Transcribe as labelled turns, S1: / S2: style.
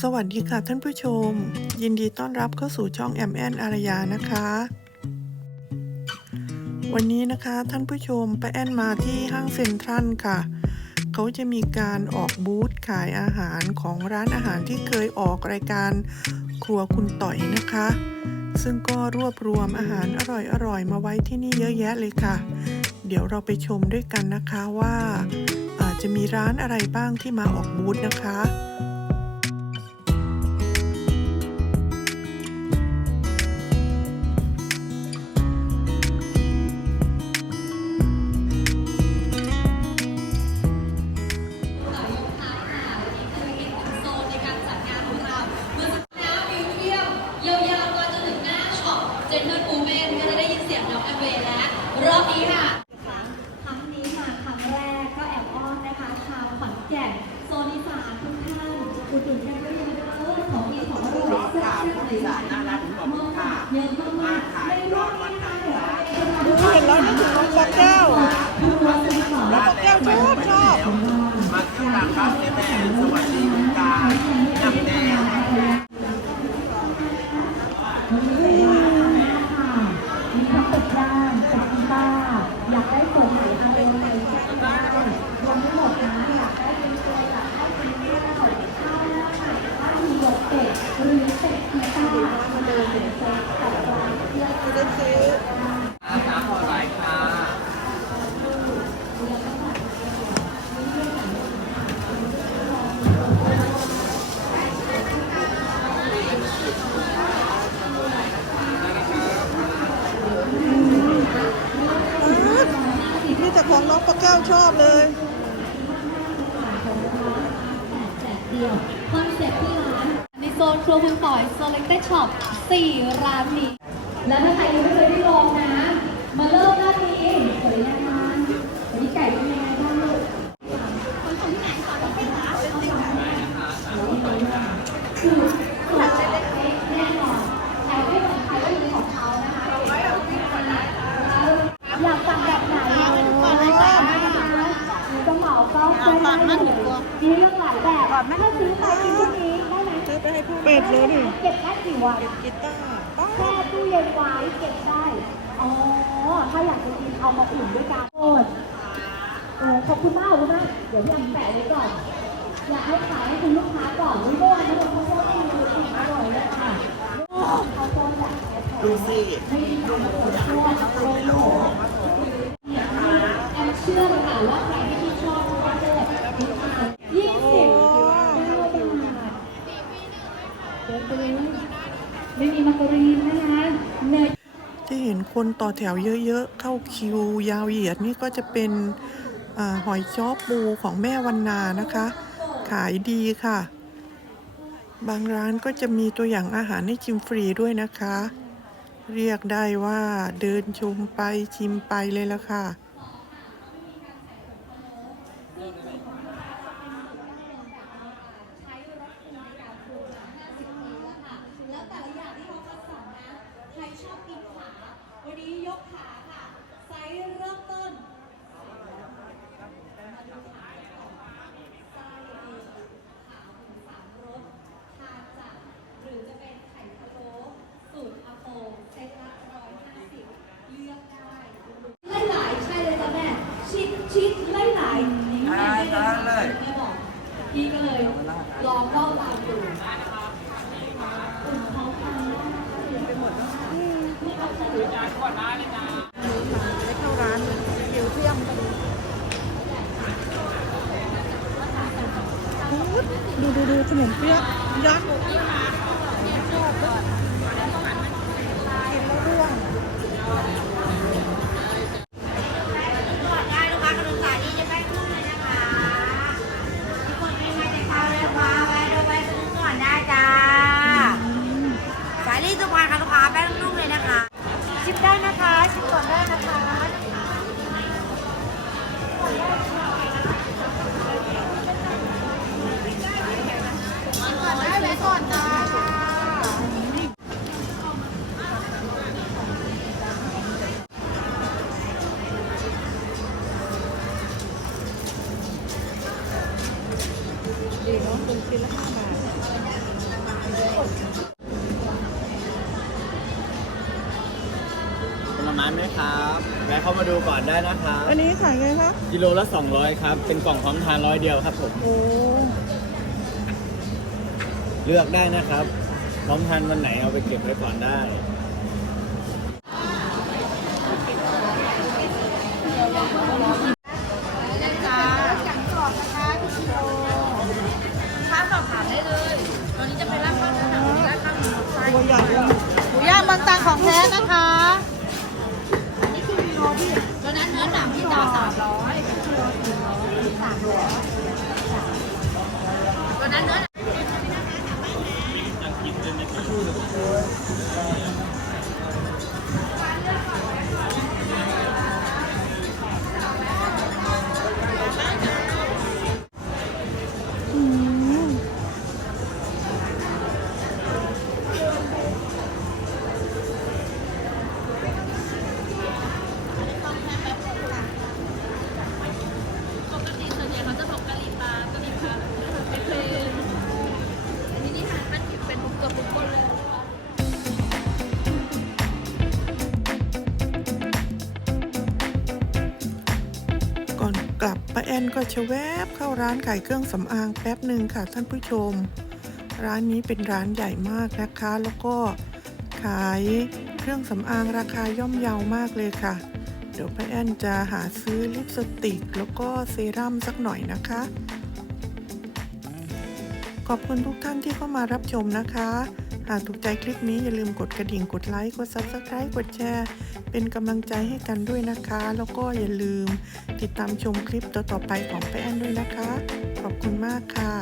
S1: สวัสดีค่ะท่านผู้ชม ยินดีต้อนรับเข้าสู่ช่องแอมแอนอารยานะคะ วันนี้นะคะท่านผู้ชมไปแอนมาที่ห้างเซ็นทรัลค่ะ เขาจะมีการออกบูธขายอาหารของร้านอาหารที่เคยออกรายการครัวคุณต่อยนะคะ ซึ่งก็รวบรวมอาหารอร่อยๆมาไว้ที่นี่เยอะแยะเลยค่ะ เดี๋ยวเราไปชมด้วยกันนะคะว่า จะมีร้านอะไรบ้างที่มาออกบูธนะคะ
S2: โซนในการจัดงานเราเมื่อสักหน้วิวเทียมยาวๆมาจนถึงหน้าช็อเจนนอร์อูเมนก็จะได้ยินเสียงน้องแอมเวย์แล้ว รอบนี้ค่ะ
S3: ครั้งนี้มาครั้งแรกก็แอบอ้อนนะคะ ชาวขอนแก่นโซนอีสานทุกท่านอุดหนุนกันด้วยนะคะของดีของอร่อย แซ่บๆเลยค่ะมากเยอะมากๆในรอบนี้นะคะเดี๋ยว
S1: เห็นแล้วนึกถึงน้องปลาแก้ว
S3: ดูว่าเป็นของ
S1: น้องปลาแก้วชอบชอบ
S4: มาเที่ยวร้านข้าวเจ๊แม่สวัสดีคุณตาน้ำแดง
S3: มีทั้งเป็ดย่างเป็ดกีต้าอยากได้ส่วนไหนเอาอะไรใส่ได้รวมทั้งหมดนะอยากได้เป็นตัวอยากได้เป็นเนื้อข้าวหน้าไก่ข้าวหมูหยกเป็ดหรือเป็ดกีต้ามาเลยเป็นเซตกับร้านเที่ยว
S1: จะซื้อ
S4: สามห่อหลายค่ะ
S1: มีแต่ของน้องปลาแก้วชอบเลย
S3: แจกเดียวคอนเนครัวคุณต่อย Selected Shop 4 ร้านนี้ แล้วถ้าใครยังไม่เคยได้ลองนะ มาเริ่มด้านนี้สวยงามวันนี้ไก่เป็นยังไงบ้างลูกคนที่ไหนสอนเราเป็นหาเป็นจริงคือสูตรแน่นอนแต่ไม่เหมือนใครก็มีของเขานะคะอยากสั่งแบบไหนก่อนเลยค่ะจะเหมาก็ช่วยได้เลยมีเรื่องหลายแบบถ้าซื้อไปกินพรุ่นี้ ได้ไหม
S1: ซื้อไปให้ผู้เป็ดเลยดิ
S3: เก็บได้กี่วัน
S1: กีตาร์ป้า
S3: แช่ตู้เย็นไว้เก็บได้ อ๋อ ถ้าอยากจะกินเอามาอุ่นด้วยกันโอ้ยโอ้ขอบคุณมากขอบคุณมากเดี๋ยวพี่อันแปะไว้ก่อน อยากให้ขายให้คุณลูกค้าก่อนไม่ว่านะผมข้าวโพดที่มีสิ่งอร่อยเลยค่ะข้าวโพดแบบ
S4: ดูสิ
S3: ไม่มีทางผลชั่วโอ้โหแอมเชื่อเลยค่ะว่าใครที่ชอบข้าวโพดยี่สิบเก้าบาทเดินไปเลยไม่มีมาการีนนะคะเนย
S1: ที่เห็น คนต่อแถวเยอะๆ เข้าคิวยาวเหยียดนี่ก็จะเป็นอหอยจ้อปูของแม่วันนานะคะ ขายดีค่ะ บางร้านก็จะมีตัวอย่างอาหารให้ชิมฟรีด้วยนะคะ เรียกได้ว่าเดินชมไปชิมไปเลยละค่ะ
S2: ใช้รถคุณในการปลูกมา50 ปีแล้วค่ะ แล้วแต่ละอย่างที่เขาคัดสรรนะ ใครชอบกินขา วันนี้ย กขาค่ะ ไซส์เริ่มต้น มาดูขาก่อนไส้เองขาหมูสามรสทานจัดหรือจะเป็นไข่พะโล้สูตรอาโปเซตละ150 เลือกได้ไล่หลายใช่เลยจ้ะแม่ ชิดชิดไล่หลายนี่แม่ไม่ได้แม่บอกพี่ก็เลยลองเล่าตามดูอุ่นท้องทานได้ไปหมดไม่เอาจะเหลือ
S1: ไม่เข้าร้านเดูดูดูขนมเปี๊ยะยักษ์ชอบเลยกินแล้วร่วง
S5: ม้ไห
S6: มครับแวะเข้ามาดูก่อนได้นะครับ
S1: อันนี้ขายไงคะ
S6: กิโลละ200ครับเป็นกล่องพร้อมทานร้อยเดียวครับผม
S1: โอ้
S6: เลือกได้นะครับพร้อมทานวันไหนเอาไปเก็บไว้ก่อนได้
S5: ค้าสอบถามได้เลยตอนนี้จะเป็นราคาหนังราคาหมูไส้
S1: ตัวใหญ่เลย
S5: หมูย่างบางตาของแท้นะคะ
S1: I don't. นก็ชะแวบเข้าร้านขายเครื่องสำอางแป๊บหนึ่งค่ะท่านผู้ชม ร้านนี้เป็นร้านใหญ่มากนะคะ แล้วก็ขายเครื่องสำอางราคาย่อมเยาวมากเลยค่ะ เดี๋ยวป้าแอนจะหาซื้อลิปสติก แล้วก็เซรั่มสักหน่อยนะคะ ขอบคุณทุกท่านที่เข้ามารับชมนะคะ หากถูกใจคลิปนี้อย่าลืมกดกระดิ่งกดไลค์กด Subscribe กดแชร์ เป็นกำลังใจให้กันด้วยนะคะ แล้วก็อย่าลืม ติดตามชมคลิปต่อๆไปของป้าแอนด้วยนะคะ ขอบคุณมากค่ะ